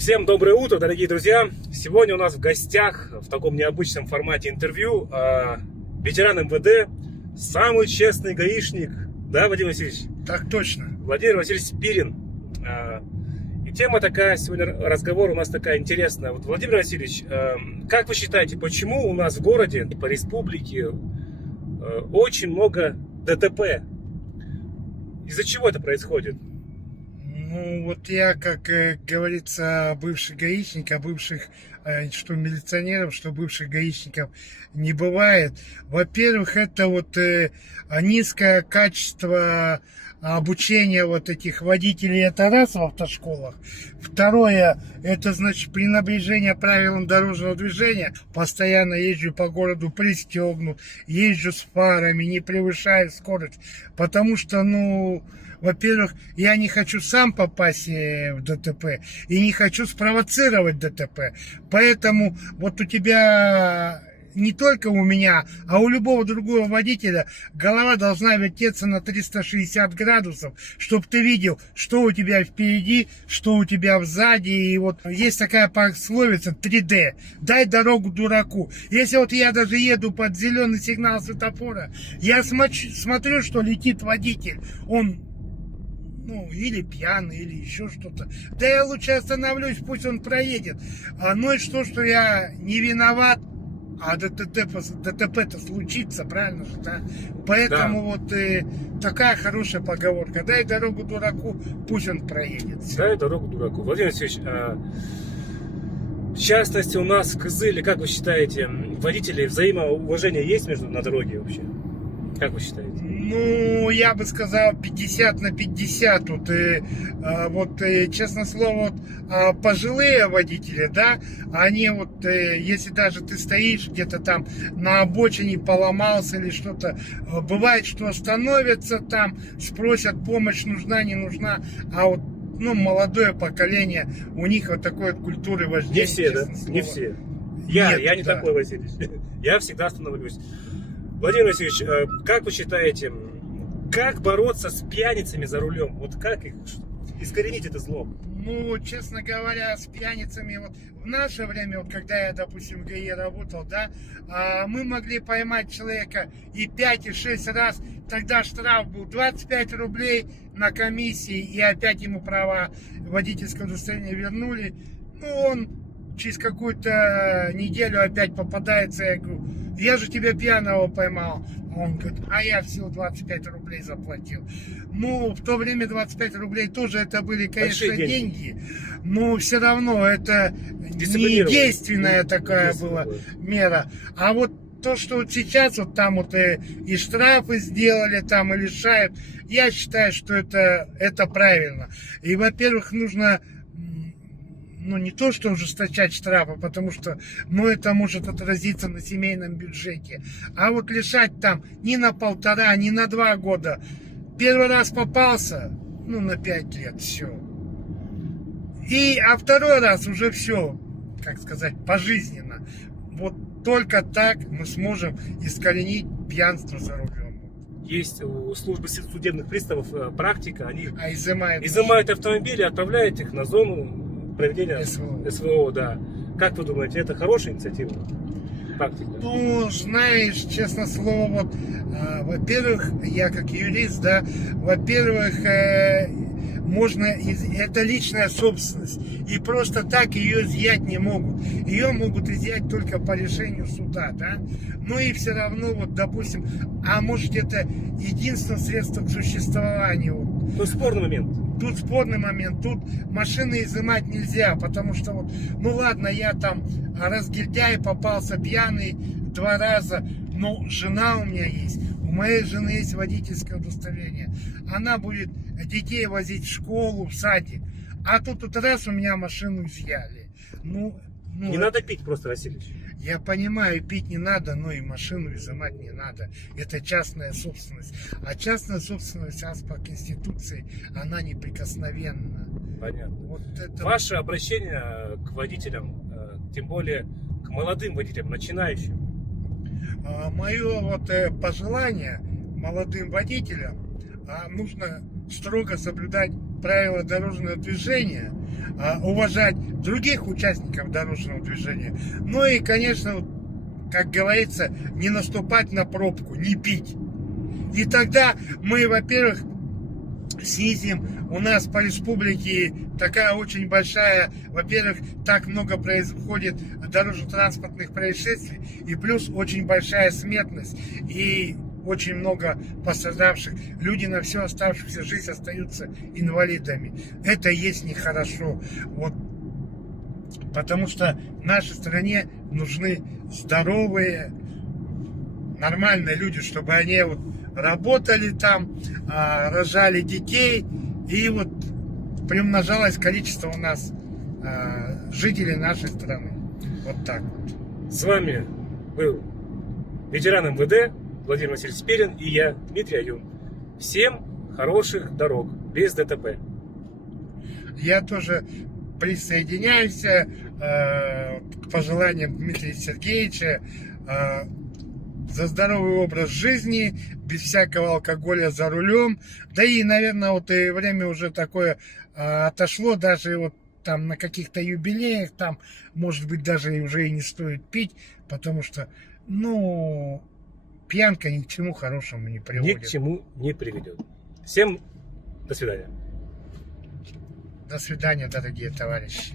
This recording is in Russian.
Всем доброе утро, дорогие друзья! Сегодня у нас в гостях в таком необычном формате интервью ветеран МВД, самый честный гаишник, да, Владимир Васильевич? Так точно. Владимир Васильевич Спирин. И тема такая, сегодня разговор у нас такая интересная. Вот, Владимир Васильевич, как вы считаете, почему у нас в городе, по республике, очень много ДТП? Из-за чего это происходит? Ну, вот я, как говорится, бывший гаишник, а бывших, что милиционеров, что бывших гаишников не бывает. Во-первых, это вот низкое качество обучения вот этих водителей, это раз, в автошколах. Второе, это значит пренебрежение правилам дорожного движения. Постоянно езжу по городу пристегнут, езжу с фарами, не превышаю скорость. Потому что, во-первых, я не хочу сам попасть в ДТП и не хочу спровоцировать ДТП. Поэтому вот у тебя, не только у меня, а у любого другого водителя голова должна вертеться на 360 градусов, чтобы ты видел, что у тебя впереди, что у тебя сзади. И вот есть такая пословица 3D. Дай дорогу дураку. Если вот я даже еду под зеленый сигнал светофора, я смотрю, что летит водитель, он или пьяный, или еще что-то. Да я лучше остановлюсь, пусть он проедет. Ну и что я не виноват, а ДТП-то случится, правильно же, да? Поэтому такая хорошая поговорка. Дай дорогу дураку, пусть он проедет. Дай дорогу дураку. Владимир Васильевич, в частности, у нас в Кызыле, как вы считаете, водители, взаимоуважение есть на дороге вообще? Как вы считаете? Я бы сказал 50 на 50. Честно слово, пожилые водители, да, они если даже ты стоишь где-то там на обочине, поломался или что-то, бывает, что остановятся там, спросят, помощь нужна, не нужна, а молодое поколение, у них вот такой культуры вождения. Не все, да? Слово. Не все. Я не такой, Васильевич. Я всегда остановлюсь. Владимир Васильевич, как вы считаете, как бороться с пьяницами за рулем? Вот как их искоренить это зло? Честно говоря, с пьяницами, в наше время, когда я, допустим, в ГАИ работал, да, мы могли поймать человека и 5, и 6 раз, тогда штраф был 25 рублей на комиссии, и опять ему права водительского удостоверения вернули. Он через какую-то неделю опять попадается, я говорю, я же тебя пьяного поймал. Он говорит, а я всего 25 рублей заплатил. В то время 25 рублей тоже это были, конечно, деньги. Но все равно это не действенная такая была мера. А то, что сейчас там и штрафы сделали, там и лишают, я считаю, что это правильно. И, во-первых, нужно не то, что ужесточать штрафы, потому что, это может отразиться на семейном бюджете, а лишать там не на 1,5, не на 2 года. Первый раз попался, на 5 лет, все. А второй раз уже все, как сказать, пожизненно. Только так мы сможем искоренить пьянство за рулем. Есть у службы судебных приставов практика, они изымают автомобили, отправляют их на зону проведения СВО, да. Как вы думаете, это хорошая инициатива? Практика? Знаешь, честно слово, во-первых, я как юрист, да, во-первых, это личная собственность, и просто так ее изъять не могут. Ее могут изъять только по решению суда, да. И все равно, допустим, а может это единственное средство к существованию. Спорный момент. Тут спорный момент, тут машины изымать нельзя, потому что ладно, я там разгильдяй, попался пьяный 2 раза, но жена у меня есть, у моей жены есть водительское удостоверение, она будет детей возить в школу, в садик, а тут раз у меня машину изъяли. Не надо пить просто, Васильевич. Я понимаю, пить не надо, но и машину изымать не надо. Это частная собственность. А частная собственность по Конституции, она неприкосновенна. Понятно. Ваше обращение к водителям, тем более к молодым водителям, начинающим? Мое пожелание молодым водителям, нужно строго соблюдать правила дорожного движения, уважать других участников дорожного движения. Ну и, конечно, вот, как говорится, не наступать на пробку, не пить. И тогда мы, во-первых, снизим, у нас по республике такая очень большая, во-первых, так много происходит дорожно-транспортных происшествий, и плюс очень большая смертность, и очень много пострадавших. Люди на всю оставшуюся жизнь остаются инвалидами. Это есть нехорошо. Вот. Потому что нашей стране нужны здоровые, нормальные люди, чтобы они вот работали там, рожали детей, и вот приумножалось количество у нас жителей нашей страны. Вот так вот. С вами был ветеран МВД Владимир Васильевич Спирин и я, Дмитрий Аюн. Всем хороших дорог, без ДТП. Я тоже присоединяюсь к пожеланиям Дмитрия Сергеевича. За здоровый образ жизни, без всякого алкоголя за рулем. Да и, наверное, вот и время уже такое отошло, даже вот там на каких-то юбилеях, там, может быть, даже уже и не стоит пить, потому что, ну, пьянка ни к чему хорошему не приводит. Ни к чему не приведет. Всем до свидания. До свидания, дорогие товарищи.